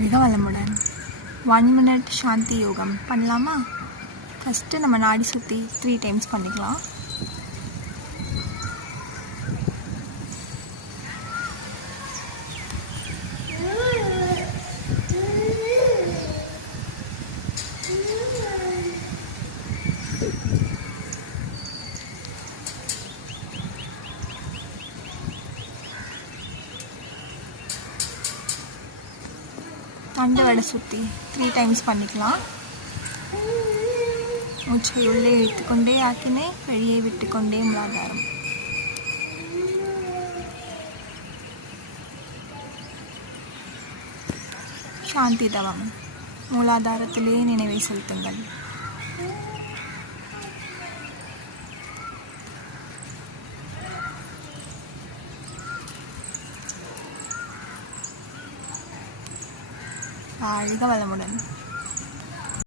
வாழ்க வளமுடன் one minute சாந்தி யோகம். பண்ணலாமா? ஃபஸ்ட்டு நம்ம நாடி சுற்றி த்ரீ டைம்ஸ் பண்ணிக்கலாம். தண்டு வடை சுற்றி த்ரீ டைம்ஸ் பண்ணிக்கலாம். மூச்சை உள்ளே இழுத்துக்கொண்டே ஆக்கினே வெளியே விட்டுக்கொண்டே மூலாதாரம். சாந்தி தவம். மூலாதாரத்திலே நினைவை செலுத்துங்கள். வாழ்க வளமுடன்